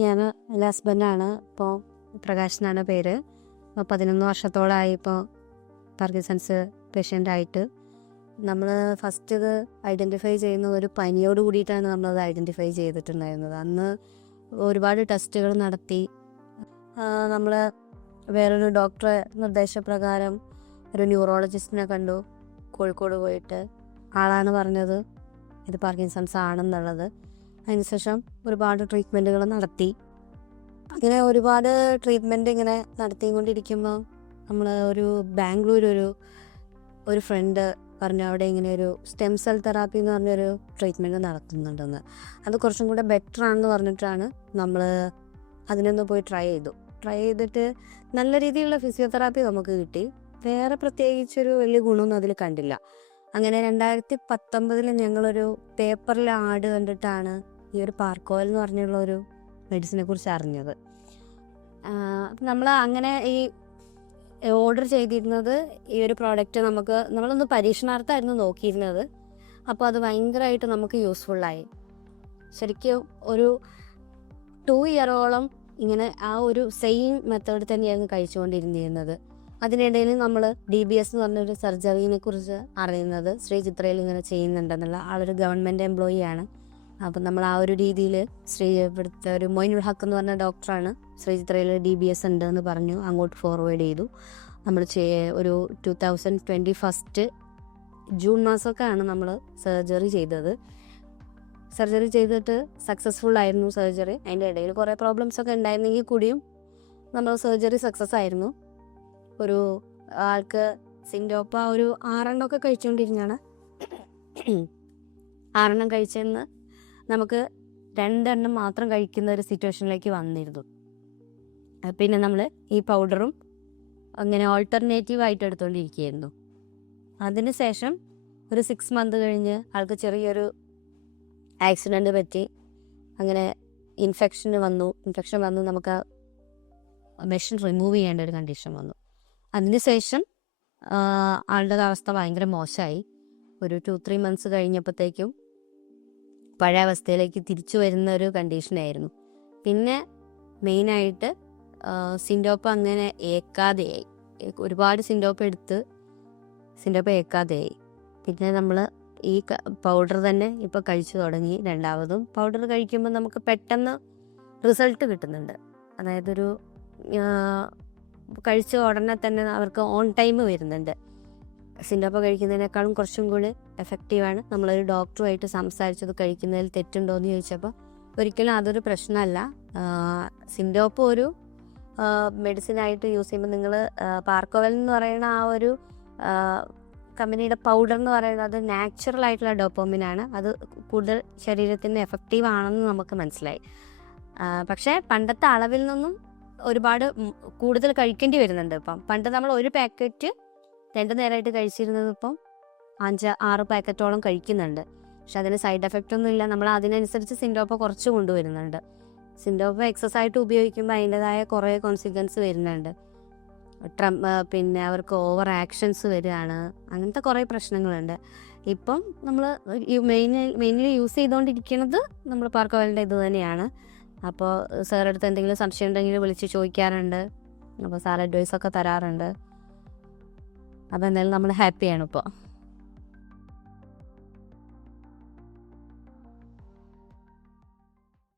ഞാൻ എൻ്റെ ഹസ്ബൻഡാണ്. ഇപ്പോൾ പ്രകാശ് എന്നാണ് പേര്. ഇപ്പോൾ 11 വർഷത്തോളമായി ഇപ്പോൾ പാർക്കിൻസൺസ് പേഷ്യൻ്റായിട്ട്. നമ്മൾ ഫസ്റ്റ് ഇത് ഐഡൻറ്റിഫൈ ചെയ്യുന്ന ഒരു പനിയോട് കൂടിയിട്ടാണ് നമ്മളത് ഐഡൻറ്റിഫൈ ചെയ്തിട്ടുണ്ടായിരുന്നത്. അന്ന് ഒരുപാട് ടെസ്റ്റുകൾ നടത്തി. നമ്മൾ വേറൊരു ഡോക്ടറെ നിർദ്ദേശപ്രകാരം ഒരു ന്യൂറോളജിസ്റ്റിനെ കണ്ടു കോഴിക്കോട് പോയിട്ട്. ആളാണ് പറഞ്ഞത് ഇത് പാർക്കിൻസൺസ് ആണെന്നുള്ളത്. അതിനുശേഷം ഒരുപാട് ട്രീറ്റ്മെൻറ്റുകൾ നടത്തി. അങ്ങനെ ഒരുപാട് ട്രീറ്റ്മെൻറ്റ് ഇങ്ങനെ നടത്തിക്കൊണ്ടിരിക്കുമ്പോൾ നമ്മൾ ബാംഗ്ലൂർ ഒരു ഫ്രണ്ട് പറഞ്ഞു അവിടെ ഇങ്ങനെ ഒരു സ്റ്റെം സെൽ തെറാപ്പി എന്ന് പറഞ്ഞൊരു ട്രീറ്റ്മെൻറ്റ് നടത്തുന്നുണ്ടെന്ന്. അത് കുറച്ചും കൂടെ ബെറ്റർ ആണെന്ന് പറഞ്ഞിട്ടാണ് നമ്മൾ അതിനൊന്ന് പോയി ട്രൈ ചെയ്തിട്ട് നല്ല രീതിയിലുള്ള ഫിസിയോതെറാപ്പി നമുക്ക് കിട്ടി. വേറെ പ്രത്യേകിച്ചൊരു വലിയ ഗുണമൊന്നും അതിൽ കണ്ടില്ല. അങ്ങനെ 2019 ഞങ്ങളൊരു പേപ്പറിൽ ആഡ് കണ്ടിട്ടാണ് ഈ ഒരു പാർക്കോയിൽ എന്ന് പറഞ്ഞുള്ള ഒരു മെഡിസിനെ കുറിച്ച് അറിഞ്ഞത്. നമ്മൾ അങ്ങനെ ഈ ഓർഡർ ചെയ്തിരുന്നത് ഈ ഒരു പ്രോഡക്റ്റ് നമ്മളൊന്ന് പരീക്ഷണാർത്ഥമായിരുന്നു നോക്കിയിരുന്നത്. അപ്പോൾ അത് ഭയങ്കരമായിട്ട് നമുക്ക് യൂസ്ഫുള്ളായി. ശരിക്കും ഒരു 2 ഇയറോളം ഇങ്ങനെ ആ ഒരു സെയിം മെത്തേഡ് തന്നെയായിരുന്നു കഴിച്ചുകൊണ്ടിരുന്നിരുന്നത്. അതിനിടയിൽ നമ്മൾ DBS എന്ന് പറഞ്ഞൊരു സർജറിനെ കുറിച്ച് അറിയുന്നത് ശ്രീചിത്രയിൽ ഇങ്ങനെ ചെയ്യുന്നുണ്ടെന്നുള്ള ആളൊരു ഗവൺമെൻറ് എംപ്ലോയി ആണ്. അപ്പം നമ്മൾ ആ ഒരു രീതിയിൽ ഇവിടുത്തെ ഒരു മൊയ്നുൽ ഹക്ക് എന്ന് പറഞ്ഞ ഡോക്ടറാണ് ശ്രീചിത്രയിൽ DBS ഉണ്ട് എന്ന് പറഞ്ഞു അങ്ങോട്ട് ഫോർവേഡ് ചെയ്തു. നമ്മൾ ഒരു 2021 ജൂൺ മാസമൊക്കെയാണ് നമ്മൾ സർജറി ചെയ്തത്. സർജറി ചെയ്തിട്ട് സക്സസ്ഫുൾ ആയിരുന്നു സർജറി. അതിൻ്റെ ഇടയിൽ കുറേ പ്രോബ്ലംസ് ഒക്കെ ഉണ്ടായിരുന്നെങ്കിൽ കൂടിയും നമ്മൾ സർജറി സക്സസ് ആയിരുന്നു. ഒരു ആൾക്ക് സിൻഡോപ്പ ഒരു 6 ഒക്കെ കഴിച്ചുകൊണ്ടിരുന്നാണ്. 6 കഴിച്ചെന്ന് നമുക്ക് 2 മാത്രം കഴിക്കുന്ന ഒരു സിറ്റുവേഷനിലേക്ക് വന്നിരുന്നു. പിന്നെ നമ്മൾ ഈ പൗഡറും അങ്ങനെ ഓൾട്ടർനേറ്റീവ് ആയിട്ട് എടുത്തുകൊണ്ടിരിക്കുകയായിരുന്നു. അതിന് ശേഷം ഒരു 6 മന്ത് കഴിഞ്ഞ് ആൾക്ക് ചെറിയൊരു ആക്സിഡൻറ്റ് പറ്റി. അങ്ങനെ ഇൻഫെക്ഷൻ വന്നു നമുക്ക് ആ മെഷീൻ റിമൂവ് ചെയ്യേണ്ട ഒരു കണ്ടീഷൻ വന്നു. അതിനുശേഷം ആളുടെ അവസ്ഥ ഭയങ്കര മോശമായി. ഒരു 2-3 മന്ത്സ് കഴിഞ്ഞപ്പോഴത്തേക്കും പഴയ അവസ്ഥയിലേക്ക് തിരിച്ചു വരുന്ന ഒരു കണ്ടീഷനായിരുന്നു. പിന്നെ മെയിനായിട്ട് സിൻഡോപ്പ അങ്ങനെ ഏക്കാതെയായി. ഒരുപാട് സിൻഡോപ്പ ഏക്കാതെയായി. പിന്നെ നമ്മൾ ഈ പൗഡർ തന്നെ ഇപ്പോൾ കഴിച്ചു തുടങ്ങി. രണ്ടാമതും പൗഡർ കഴിക്കുമ്പോൾ നമുക്ക് പെട്ടെന്ന് റിസൾട്ട് കിട്ടുന്നുണ്ട്. അതായത് കഴിച്ച ഉടനെ തന്നെ അവർക്ക് ഓൺ ടൈം വരുന്നുണ്ട്. സിൻഡോപ്പ കഴിക്കുന്നതിനേക്കാളും കുറച്ചും കൂടി എഫക്റ്റീവാണ്. നമ്മളൊരു ഡോക്ടറുമായിട്ട് സംസാരിച്ചത് കഴിക്കുന്നതിൽ തെറ്റുണ്ടോ എന്ന് ചോദിച്ചപ്പോൾ ഒരിക്കലും അതൊരു പ്രശ്നമല്ല. സിൻഡോപ്പ ഒരു മെഡിസിനായിട്ട് യൂസ് ചെയ്യുമ്പോൾ നിങ്ങൾ പാർക്കോവൽ എന്ന് പറയുന്ന ആ ഒരു കമ്പനിയുടെ പൗഡർ എന്ന് പറയുന്നത് അത് നാച്ചുറൽ ആയിട്ടുള്ള ഡോപ്പോമിനാണ്. അത് കൂടുതൽ ശരീരത്തിന് എഫക്റ്റീവ് ആണെന്ന് നമുക്ക് മനസ്സിലായി. പക്ഷേ പണ്ടത്തെ അളവിൽ നിന്നും ഒരുപാട് കൂടുതൽ കഴിക്കേണ്ടി വരുന്നുണ്ട്. പണ്ട് നമ്മൾ ഒരു പാക്കറ്റ് 2 നേരമായിട്ട് കഴിച്ചിരുന്നത് ഇപ്പം 5-6 പാക്കറ്റോളം കഴിക്കുന്നുണ്ട്. പക്ഷെ അതിന് സൈഡ് എഫക്റ്റ് ഒന്നും ഇല്ല. നമ്മൾ അതിനനുസരിച്ച് സിൻഡോപ്പ കുറച്ച് കൊണ്ടുവരുന്നുണ്ട്. സിൻഡോപ്പ എക്സസ് ആയിട്ട് ഉപയോഗിക്കുമ്പോൾ അതിൻ്റെതായ കുറേ കോൺസിക്വൻസ് വരുന്നുണ്ട്. പിന്നെ അവർക്ക് ഓവർ ആക്ഷൻസ് വരികയാണ്. അങ്ങനത്തെ കുറേ പ്രശ്നങ്ങളുണ്ട്. ഇപ്പം നമ്മൾ മെയിൻലി യൂസ് ചെയ്തുകൊണ്ടിരിക്കുന്നത് നമ്മൾ പാർക്കോവലിൻ്റെ ഇത് തന്നെയാണ്. അപ്പോൾ സാറടുത്ത് എന്തെങ്കിലും സംശയം ഉണ്ടെങ്കിൽ വിളിച്ച് ചോദിക്കാറുണ്ട്. അപ്പോൾ സാർ അഡ്വൈസൊക്കെ തരാറുണ്ട്. അപ്പോൾ എന്തായാലും നമ്മൾ ഹാപ്പിയാണ് ഇപ്പോൾ.